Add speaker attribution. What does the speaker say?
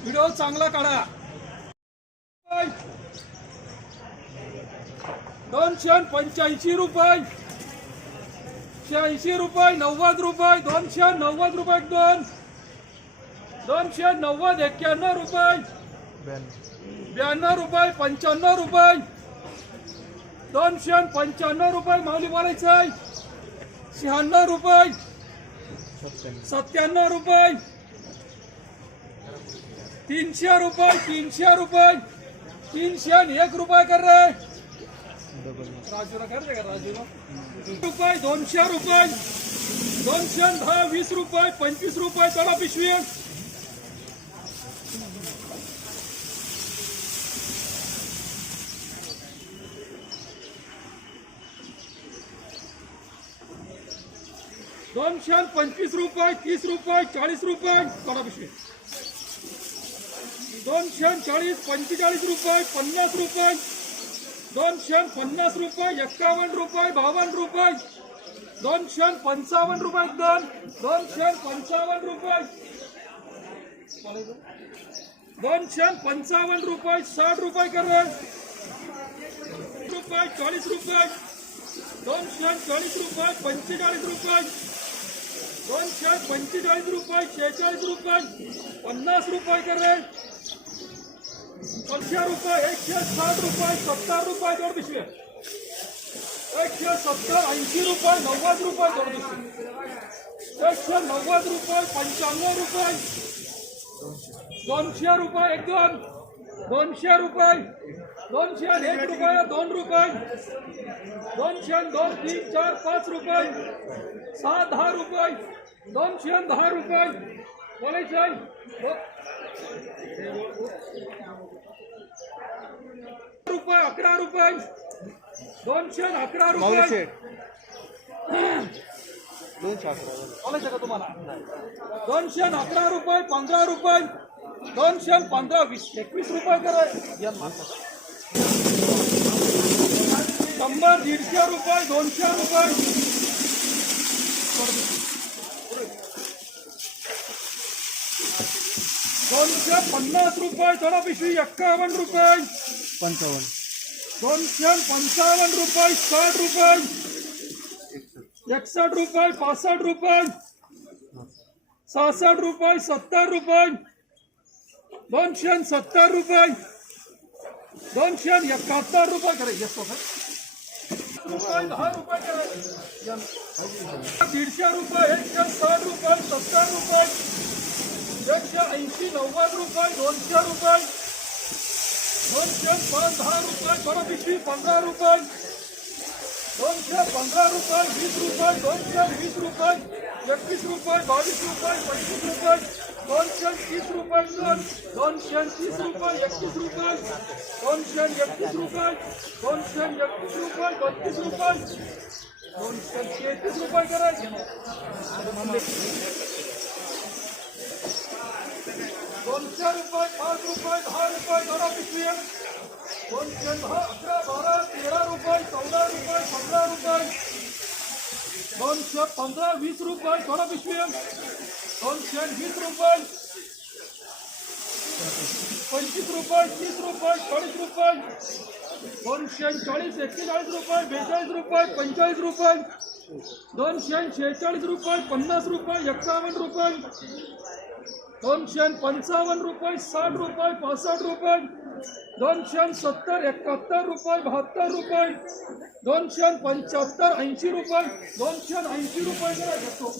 Speaker 1: Video चांगला काढा. दोनशे पंच्याऐंशी रुपये. शहाऐंशी रुपये नव्वद रुपये दोनशे नव्वद रुपये दोन. दोनशे नव्वद एक्क्याण्णव रुपये. ब्याण्णव रुपये पंच्याण्णव रुपये. दोनशे पंच्याण्णव रुपये माऊली बोलायचं आहे शहाण्णव रुपये. सत्त्याण्णव रुपये. तीनशे रुपये तीनशे रुपये, तीनशे आणि एक रुपये कर रे राजूला कर रे दोनशे पंचवीस रुपये पिशवी पंचवीस तीस रुपये, चाळीस रुपये चला पिशवी दोनशे चाळीस, पंचेचाळीस रुपये, पन्नास रुपये, दोनशे पन्नास रुपये, एक्कावन्न रुपये, बावन्न रुपये, दोनशे पंचावन्न रुपये दोन दोनशे पंचावन्न रुपये. दोनशे पंचावन्न रुपये, साठ रुपये कर रुपये चाळीस रुपये, दोनशे चाळीस रुपये, पंचेचाळीस रुपये, दोनशे पंचेचाळीस रुपये, शेहेचाळीस रुपये, पन्नास रुपये कर दोनशे रुपये एकशे साठ रुपये, सत्तर रुपये दोन पिशवे एकशे सत्तर, ऐंशी रुपये, नव्वद रुपये दोन पिशवे एकशे नव्वद रुपये पंच्याण्णव रुपये. दोनशे रुपये, एक दोन. दोनशे रुपये. दोनशे एक रुपये, दोन रुपये. दोनशे दोन, तीन, चार, पाच रुपये. सहा, दहा रुपये. दोनशे दहा रुपये. बोलायचं आहे दो- रुपये अकरा रुपये दोनशे अकरा रुपये. बोलायचं का तुम्हाला? दोनशे अकरा रुपये पंधरा रुपये. दोनशे पंधरा वीस एकवीस रुपये करा. शंभर दीडशे रुपये दोनशे रुपये. दोनशे पन्नास रुपये थोडा पिशवी एक्कावन्न रुपये.
Speaker 2: पंचावन्न.
Speaker 1: दोनशे पंचावन्न रुपये, साठ रुपये एकसष्ट रुपये, पासष्ट रुपये, सहासष्ट रुपये, सत्तर रुपये, दोनशे सत्तर रुपये, दोनशे एकाहत्तर रुपये करे का रुपये, दहा रुपये दीडशे रुपये, एकशे साठ रुपये, सत्तर रुपये, एकशे ऐंशी, नव्वद रुपये, दोनशे रुपये. दोनशे दहा रुपये बरं पिशवी पंधरा रुपये. दोनशे पंधरा रुपये, वीस रुपये, दोनशे वीस रुपये, एकवीस रुपये, बावीस रुपये पंचवीस रुपये. दोनशे तीस रुपये दोन दोनशे तीस रुपये, एकतीस रुपये. दोनशे एकतीस रुपये, दोनशे एकतीस रुपये, बत्तीस रुपये. दोनशे तेहतीस रुपये करायचे. दोनशे रुपये पाच रुपये दहा रुपये दहा पिशवी दोनशे दहा अकरा बारा तेरा रुपये चौदा रुपये पंधरा रुपये दोनशे पंधरा वीस रुपये थोडा पिशवी दोनशे वीस रुपये पंचवीस रुपये तीस रुपये चाळीस रुपये दोनशे चाळीस एक्केचाळीस रुपये बेचाळीस रुपये पंचेचाळीस रुपये दोनशे शेहेचाळीस रुपये पन्नास रुपये एक्कावन्न रुपये. दोनशे पंचावन्न रुपये साठ रुपये पासष्ट रुपये. दोनशे सत्तर एकाहत्तर रुपये बहात्तर रुपये. दोनशे पंच्याहत्तर ऐंशी रुपये. दोनशे ऐंशी रुपये घेतो.